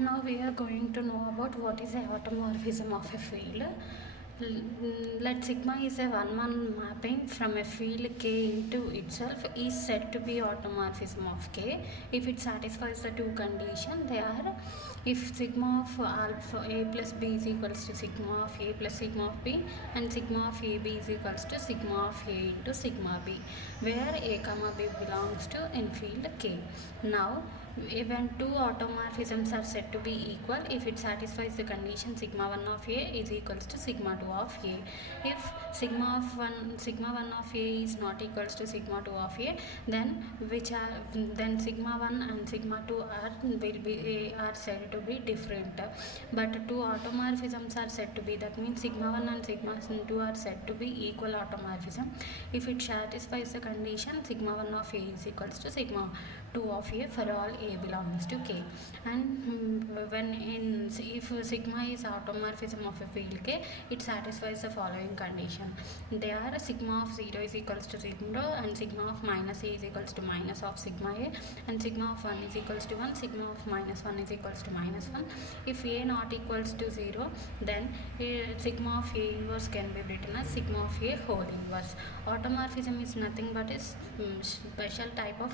Now we are going to know about what is a automorphism of a field. Let sigma is a one-one mapping from a field K into itself is said to be automorphism of K if it satisfies the two conditions. They are if sigma of alpha A plus B is equals to sigma of A plus sigma of B, and sigma of AB is equals to sigma of A into sigma B, where A comma B belongs to in field K. Now when two automorphisms are said to be equal if it satisfies the condition sigma 1 of A is equals to sigma 2 of A. If sigma 1 of A is not equals to sigma 2 of A, then sigma 1 and sigma 2 are said to be different. But two automorphisms are said to be, that means sigma 1 and sigma 2 are said to be equal automorphism if it satisfies the condition sigma 1 of A is equals to sigma 2 of A for all A belongs to K. And if sigma is automorphism of a field K, it satisfies the following condition. They are sigma of 0 is equals to 0, and sigma of minus A is equals to minus of sigma A, and sigma of 1 is equals to 1, sigma of minus 1 is equals to minus 1. If A not equals to 0, then sigma of A inverse can be written as sigma of A whole inverse. Automorphism is nothing but a special type of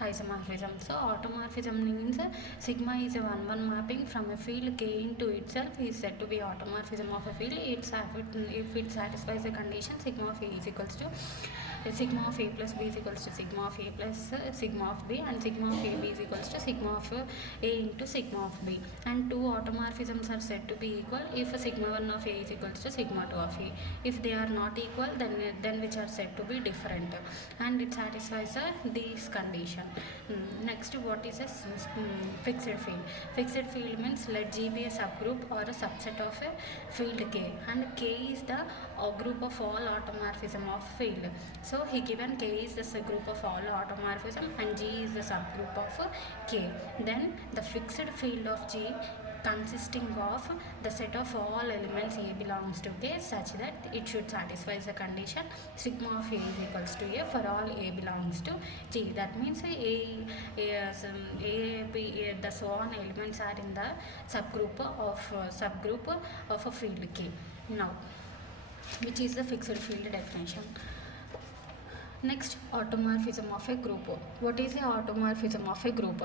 isomorphism. So automorphism means sigma is a one-one mapping from a field K into itself is said to be automorphism of a field. If it satisfies the condition sigma of A is equals to sigma of A plus B is equals to sigma of A plus sigma of B, and sigma of AB is equals to sigma of A into sigma of B. And two automorphisms are said to be equal if sigma 1 of A is equals to sigma 2 of A. If they are not equal, then which are said to be different, and it satisfies these condition. Next, what is a fixed field? Fixed field means let G be a subgroup or a subset of a field K, and K is the group of all automorphism of field. So he given K is the group of all automorphism and G is the subgroup of K. Then the fixed field of G consisting of the set of all elements A belongs to K such that it should satisfy the condition sigma of A is equals to A for all A belongs to G. That means the so on elements are in the subgroup of a field K. Now, which is the fixed field definition. Next, automorphism of a group. What is the automorphism of a group?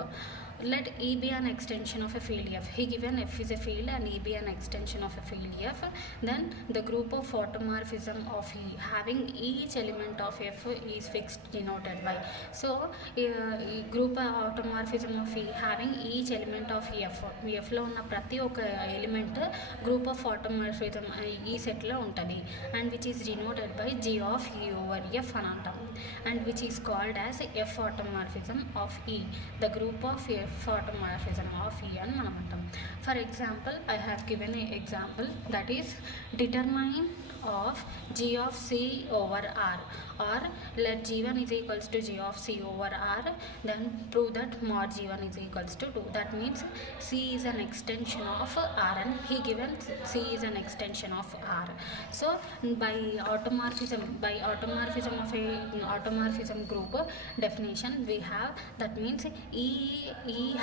Let E be an extension of a field F. He given F is a field and E be an extension of a field F. Then the group of automorphism of E having each element of F is fixed denoted by. So group automorphism of E having each element of F. F లో ఉన్న ప్రతి ఒక్క element group of ఆటోమార్ఫిజం ఈ సెట్లో ఉంటుంది, and which is denoted by G of E over F అని అంటాం, and which is called as F automorphism of E, the group of F automorphism of E అని మనం అంటాం. For example, I have given an example, that is determine of G of C over R, or let G1 is equals to G of C over R, then prove that mod G1 is equals to 2. That means C is an extension of R, and he given C is an extension of R. So by automorphism of a automorphism group definition we have, that means E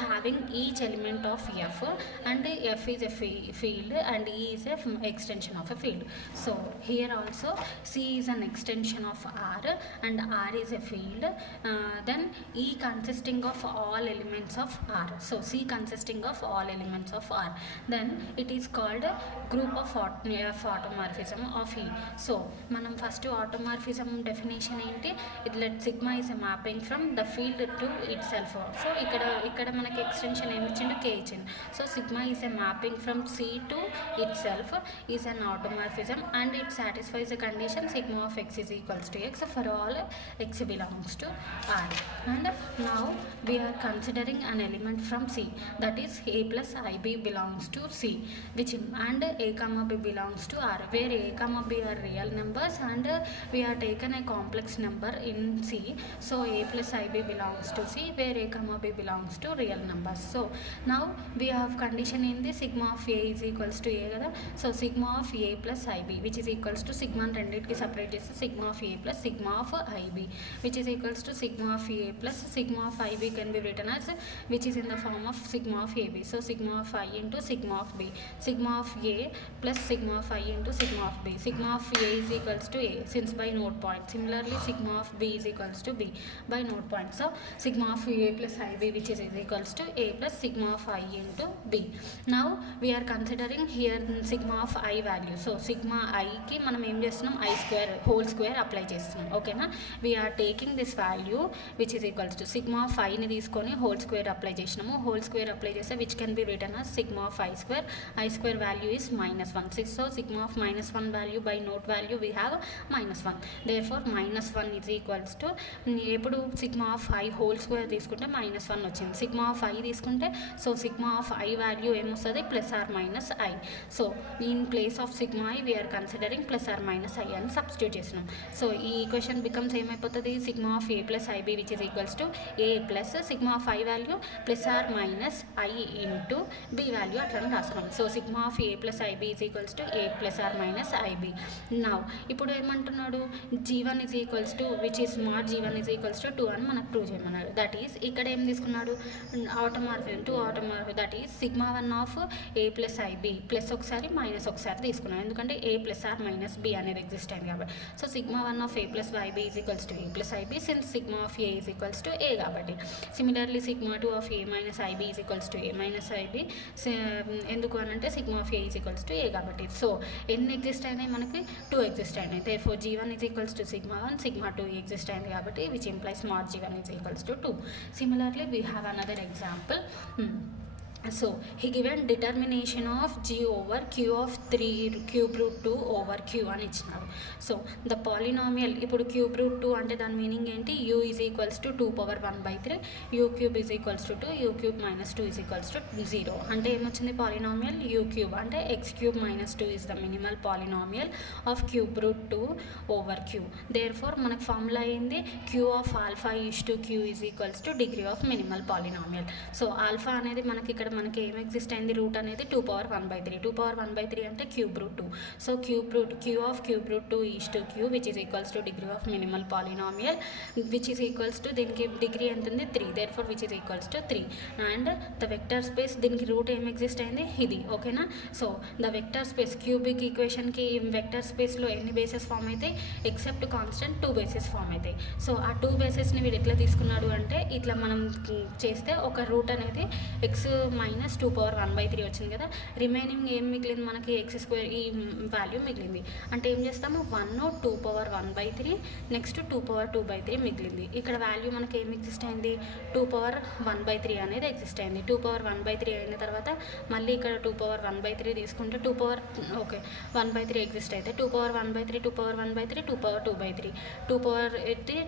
having each element of F, and F is a field and E is a extension of a field. So here also C is an extension of R and R is a field. Then E consisting of all elements of R. So C consisting of all elements of R. Then it is called group of automorphism of E. So మనం first automorphism definition ఏంటి? Let sigma is a mapping from the field to itself. So ఇక్కడ మనకి ఎక్స్టెన్షన్ ఏమి ఇచ్చిండు? K ఇచ్చిండు. So sigma is a mapping from C to itself is an automorphism, and it satisfies the condition sigma of x is equals to x for all x belongs to R. And now we are considering an element from C, that is A plus IB belongs to C, which and A comma B belongs to R, where A comma B are real numbers and we are taken a complex number in C. So A plus IB belongs to C, where A comma B belongs to real numbers. So now we have condition in the sigma of a is equals to a kada. So sigma of a plus ib which is equals to sigma రెండింటికి separate చేస్తే sigma of a plus sigma of ib which is equals to sigma of a plus sigma of ib can be written as which is in the form of sigma of ab. So sigma of I into sigma of b, sigma of a plus sigma of I into sigma of b. Sigma of a is equals to a since by node point. Similarly sigma of b is equals to b by node point. So sigma of a plus ib which is equals to a plus sigma of I into b. Now we are considering here sigma of I value. So sigma I కి మనం ఏం చేస్తున్నాం, I square whole square apply చేస్తున్నాం. ఓకేనా, we are taking this value which is equals to sigma of ఐని తీసుకొని whole square apply చేసినాము. Whole square apply చేస్తే which can be return as sigma of I square value is -1. So sigma of -1 value by node value we have -1. Therefore -1 is equals to ఎప్పుడు sigma of I whole square తీసుకుంటే -1 వచ్చింది. Sigma of I తీసుకుంటే so sigma of I value ఏమొస్తుంది +or- I. So in place of sigma I we're considering +or- I అని substitute చేసినాం. So ఈ equation becomes ఏమైపోతుంది, sigma of a plus IB which is equals to a plus sigma of I value +or- I into b value అట్లా రాసుకున్నాం. So sigma of a plus IB is equals to a +or- IB. Now ఇప్పుడు ఏమంటున్నాడు, g1 is equals to which is smart g1 is equals to 2 అని మనకు ప్రూవ్ చేయమన్నాడు. That is ఇక్కడ ఏం తీసుకున్నాడు, automorphism 2 automorphism that is sigma 1 of a plus IB plus ఒకసారి minus ఒకసారి తీసుకున్నాం, ఎందుకంటే a + b అనేది ఎగ్జిస్ట్ అయింది కాబట్టి. So sigma 1 of a plus IB is equals to a plus IB since sigma of a is equals to a కాబట్టి. Similarly sigma 2 of a minus IB is equals to a minus IB ఎందుకు అని అంటే sigma of a is equals to a కాబట్టి. సో ఎన్ని ఎగ్జిస్ట్ అయినాయి, మనకి 2 ఎగ్జిస్ట్ అయినాయి. Therefore g1 is equals to sigma 1, సిగ్మా 2 ఎగ్జిస్ట్ అయింది కాబట్టి which implies smart g1 is equals to 2. Similarly we have another example. So he given determination of g over q of 3 cube root 2 over q అని ఇచ్చినారు. So the polynomial ఇప్పుడు cube root 2 అంటే దాని meaning ఏంటి, u is equals to 2^1/3 u cube is equals to 2 u cube -2 is equals to 0. అంటే ఏమొచ్చింది polynomial u cube అంటే x cube -2 is the minimal polynomial of cube root 2 over q. Therefore మనకు formula అయింది q of alpha is to q is equals to degree of minimal polynomial. So alpha అనేది మనకి ఏం exist అయింది, రూట్ అనేది 2^1/3. 2^1/3 అంటే cube root 2. So q of cube root 2 is to q which is equals to degree of minimal polynomial which is equals to దీనికి డిగ్రీ ఎంత ఉంది 3. Therefore which is equals to 3. And the vector space దీనికి root ఏం exist అయింది ఇది. ఓకేనా, so the vector space cubic ఈక్వేషన్కి వెక్టర్ స్పేస్లో ఎన్ని బేసెస్ ఫామ్ అవుతాయి, ఎక్సెప్ట్ కాన్స్టెంట్ 2 బేసెస్ ఫామ్ అవుతాయి. సో ఆ 2 బేసెస్ని వీడు ఎట్లా తీసుకున్నాడు అంటే ఇట్లా మనం చేస్తే ఒక రూట్ అనేది x - 2^1/3 వచ్చింది కదా, రిమైనింగ్ ఏం మిగిలింది మనకి x² ఈ వాల్యూ మిగిలింది. అంటే ఏం చేస్తాము 1 2^1/3 నెక్స్ట్ 2^2/3 మిగిలింది. ఇక్కడ వాల్యూ మనకి ఏం ఎగ్జిస్ట్ అయింది 2^1/3 అనేది ఎగ్జిస్ట్ అయింది. 2^1/3 అయిన తర్వాత మళ్ళీ ఇక్కడ 2^1/3 తీసుకుంటే 1/3 ఎగ్జిస్ట్ అయితే 2^1/3 2^1/3 2^2/3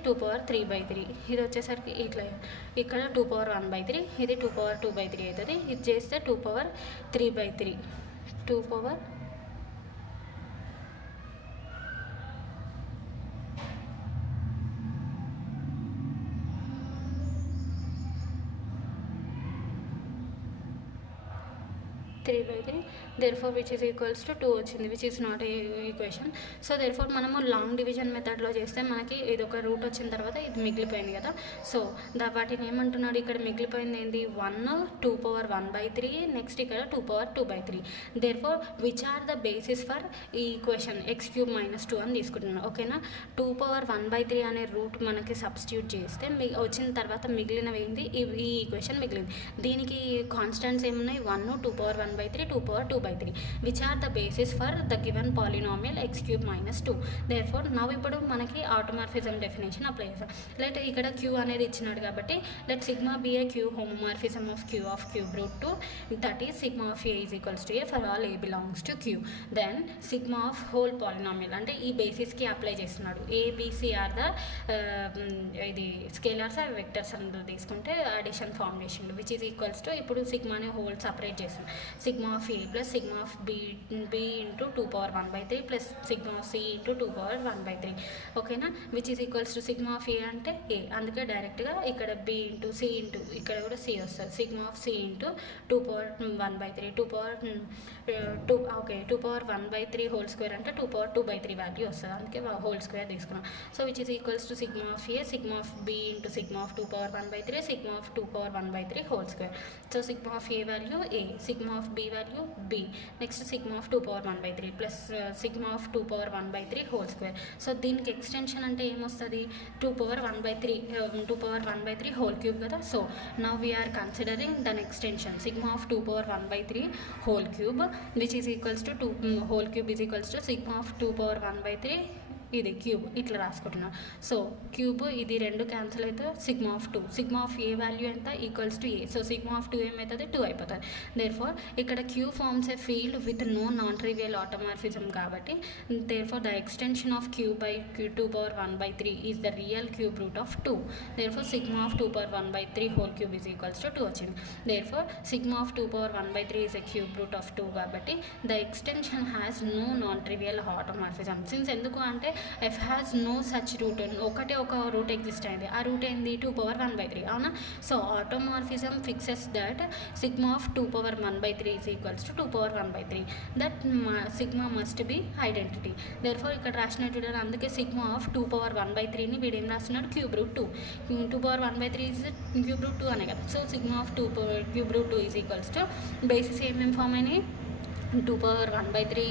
2^3 ఇది వచ్చేసరికి ఇట్లా ఇక్కడ 2^1/3 ఇది 2^2/3 అవుతుంది. ఇది చేస్తే 2^3/3 3/3 therefore which is equals to 2 వచ్చింది which is not a equation. So therefore మనము లాంగ్ డివిజన్ మెథడ్లో చేస్తే మనకి ఇది ఒక రూట్ వచ్చిన తర్వాత ఇది మిగిలిపోయింది కదా. సో వాటిని ఏమంటున్నాడు ఇక్కడ మిగిలిపోయింది ఏంది 1 2^1/3 నెక్స్ట్ ఇక్కడ 2^2/3. therefore which are the basis for ఈ ఈక్వేషన్ x³ - 2 అని తీసుకుంటున్నాను. ఓకేనా, 2^1/3 అనే రూట్ మనకి సబ్స్టిట్యూట్ చేస్తే వచ్చిన తర్వాత మిగిలినవి ఏంది ఈ ఈక్వేషన్ మిగిలింది. దీనికి కాన్స్టెంట్స్ ఏమున్నాయి 1 2^1/3 2^2/3 which are the basis for the given polynomial x³ - 2. therefore now ఇప్పుడు మనకి ఆటోమార్ఫిజం డెఫినేషన్ అప్లై చేస్తాం. లెట్ ఇక్కడ q అనేది ఇచ్చినాడు కాబట్టి let sigma be a q homomorphism of q of cube root 2 that is sigma of a is equals to a for all a belongs to q. Then sigma of whole polynomial అంటే ఈ బేసిస్కి apply చేస్తున్నాడు. ABC are the ఇది scalars or vectors అని తీసుకుంటే addition formulation which is equals to ఇప్పుడు సిగ్మాని whole separate చేస్తున్నాం. sigma of A plus sigma of B into 2 power 1 by 3 plus sigma of C into 2 power 1 by 3. ఓకేనా, which is equals to sigma of a అంటే a, అందుకే డైరెక్ట్గా ఇక్కడ B into C into ఇక్కడ కూడా c వస్తుంది, sigma of c into 2 power 1 by 3 2 power 2 power 1 by 3 whole square అంటే 2 power 2 by 3 value వస్తుంది, అందుకే హోల్ స్క్వేర్ తీసుకున్నాం. So which is equals to sigma of A sigma of B into sigma of 2 power 1 by 3 sigma of 2 power 1 by 3 whole square. So sigma of A value A, sigma of B value B, next sigma of 2 power 1 by 3 plus sigma of 2 power 1 by 3 whole square. So దీనికి ఎక్స్టెన్షన్ అంటే ఏమొస్తుంది, 2 power 1 by 3 2 power 1 by 3 whole cube కదా. So now we are considering then extension sigma of 2 power 1 by 3 whole cube which is equals to 2 whole cube is equals to sigma of 2 power 1 by 3 ఇది క్యూబ్ ఇట్లా రాసుకుంటున్నాం. So cube ఇది రెండు cancel అయితే sigma of 2, sigma of A value ఎంత equals to a, so sigma of 2 ఏమవుతుంది 2 అయిపోతుంది. Therefore ఇక్కడ Q forms a field with no non trivial automorphism కాబట్టి therefore the extension of Q by 2 power 1 by 3 is the real cube root of 2. Therefore sigma of 2 power 1 by 3 whole cube is equals to 2 వచ్చింది. Therefore sigma of 2 power 1 by 3 is a cube root of 2 కాబట్టి the extension has no non trivial automorphism. Since ఎందుకు అంటే F has no such root, ఒకటే ఒక route exist అయింది, ఆ రూట్ ఏంది 2 power 1 by 3 అవునా. So automorphism fixes that sigma of 2 power 1 by 3 is equals to 2 power 1 by 3, that sigma must be identity. Therefore ఇక్కడ రాసినట్టు అందుకే సిగ్మా ఆఫ్ 2 power 1 by 3ని వీడు ఏం రాస్తున్నాడు cube root 2 power 1 by 3 is cube root 2 అనే కదా. So sigma of 2 cube root 2 is equals to basis ఏమేమి ఫామ్ అయినాయి 2 power 1 by 3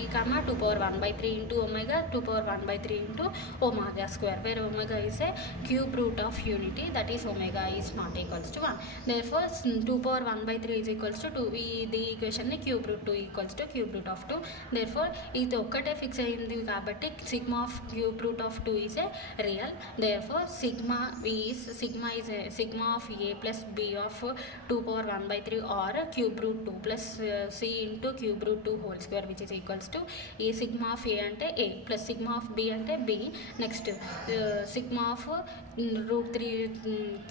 2 power 1 by 3 into omega 2 power 1 by 3 into omega square, where omega is a cube root of unity, that is omega is not equals to 1. Therefore 2 power 1 by 3 is equals to 2. The equation ni cube root 2 equals to cube root of 2. Therefore ఇది ఒక్కటే ఫిక్స్ అయింది కాబట్టి sigma of cube root of 2 is a real. Therefore sigma is sigma of a plus b of 2 power 1 by 3 or cube root 2 plus c into cube root 2 whole square which is equals to a sigma of a ante a plus sigma of b ante b. Next sigma of root 3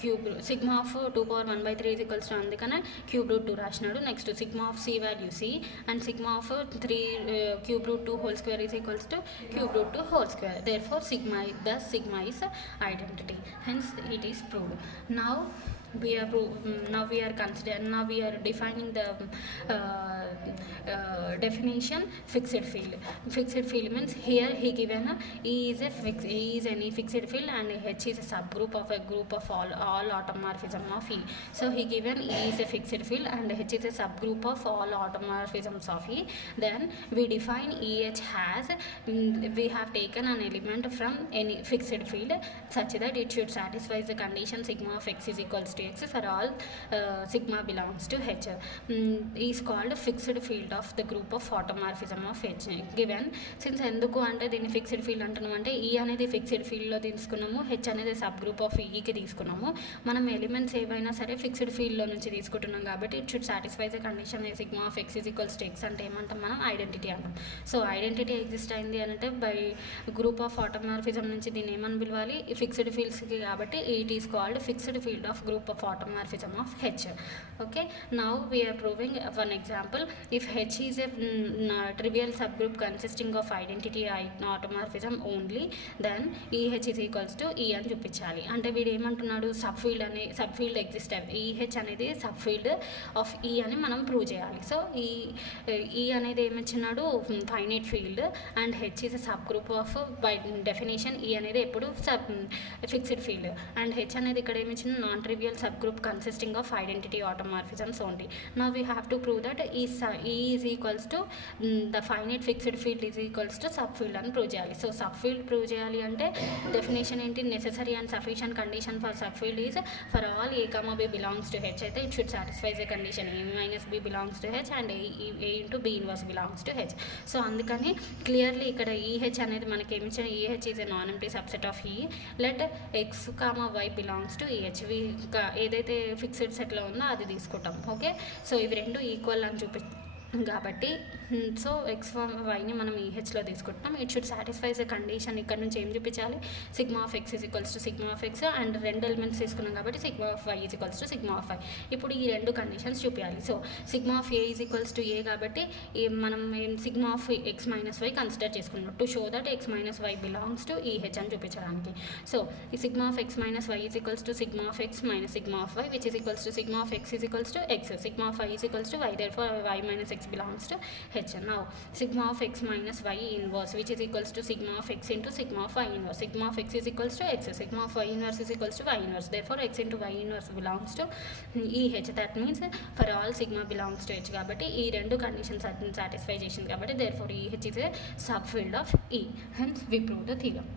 cube sigma of 2 power 1 by 3 is equals to అందుకనే cube root 2 రాసినాడు. Next sigma of c value c and sigma of 3 cube root 2 whole square is equals to cube root 2 whole square. Therefore sigma is identity, hence it is proved. Now we are defining the definition fixed field. Fixed field means here he given E is any fixed field and H is a subgroup of a group of all automorphism of E. So he given E is a fixed field and H is a subgroup of all automorphisms of E. Then we define EH as we have taken an element from any fixed field such that it should satisfy the condition sigma of x is equals to x for all sigma belongs to H. Is called fixed field of the group of automorphism of H given. Since ఎందుకు అంటే దీన్ని fixed field అంటున్నాం అంటే ఈ అనేది ఫిక్స్డ్ ఫీల్డ్లో తీసుకున్నాము, హెచ్ అనేది సబ్ గ్రూప్ ఆఫ్ ఈకి తీసుకున్నాము. మనం ఎలిమెంట్స్ ఏవైనా సరే ఫిక్స్డ్ ఫీల్డ్లో నుంచి తీసుకుంటున్నాం కాబట్టి it should satisfy the condition sigma of X is equals to X అంటే ఏమంటాం మనం ఐడెంటిటీ అంటాం. సో ఐడెంటిటీ ఎగ్జిస్ట్ అయింది అంటే బై గ్రూప్ ఆఫ్ ఆటోమార్ఫిజం నుంచి దీన్ని ఏమని పిలవాలి ఫిక్స్డ్ ఫీల్డ్స్కి కాబట్టి it is called fixed field of group of automorphism of H. Okay, now we are proving one example. If H is a trivial subgroup consisting of identity automorphism only, then EH is equals to E అని చూపించాలి. అంటే వీడు ఏమంటున్నాడు subfield exist అయ్యి EH అనేది subfield of E అని మనం prove చేయాలి. సో ఈ అనేది ఏమిచ్చినాడు finite field and H is subgroup of by definition E అనేది ఎప్పుడు ఫిక్స్డ్ ఫీల్డ్ అండ్ హెచ్ అనేది ఇక్కడ ఏమిచ్చిన non trivial subgroup consisting of identity automorphisms only. Now we have to prove that E is equals to the finite fixed field is equals to sub field అని prove చేయాలి. So subfield prove చేయాలి అంటే definition ఏంటి necessary and sufficient condition for subfield is for all a comma b belongs to H అయితే it should satisfies a condition a minus b belongs to H and a into b inverse belongs to H. So అందుకని clearly ఇక్కడ EH అనేది మనకి ఏమిచ్చిన EH is a non empty subset of E. Let x comma y belongs to EH. ఏదైతే ఫిక్స్డ్ సెట్లో ఉందో అది తీసుకుంటాం. ఓకే, సో ఇవి రెండు ఈక్వల్ అని కాబట్టి సో ఎక్స్ వైని మనం ఈహెచ్లో తీసుకుంటున్నాం. It should satisfies the condition. ఇక్కడ నుంచి ఏం చూపించాలి, sigma of X is equals to sigma of x and రెండు ఎలిమెంట్స్ తీసుకున్నాం కాబట్టి sigma of why is equals to sigma of y. ఇప్పుడు ఈ రెండు కండిషన్స్ చూపించాలి. So sigma of a is equals to a కాబట్టి మనం sigma of X minus y consider చేసుకున్నాం to show that x minus y belongs to EH అని చూపించడానికి. సో ఈ sigma of X minus Y is equals to sigma of X minus sigma of Y which is equals to sigma of X is equals to X, sigma of why is equals to Y, therefore y minus x belongs to h. Now sigma of x minus y inverse which is equals to sigma of x into sigma of y inverse. Sigma of x is equals to x, sigma of y inverse is equals to y inverse, therefore x into y inverse belongs to EH. That means for all sigma belongs to h కాబట్టి ఈ రెండు conditions satisfy చేసింది కాబట్టి therefore EH is a subfield of E. Hence we prove the theorem.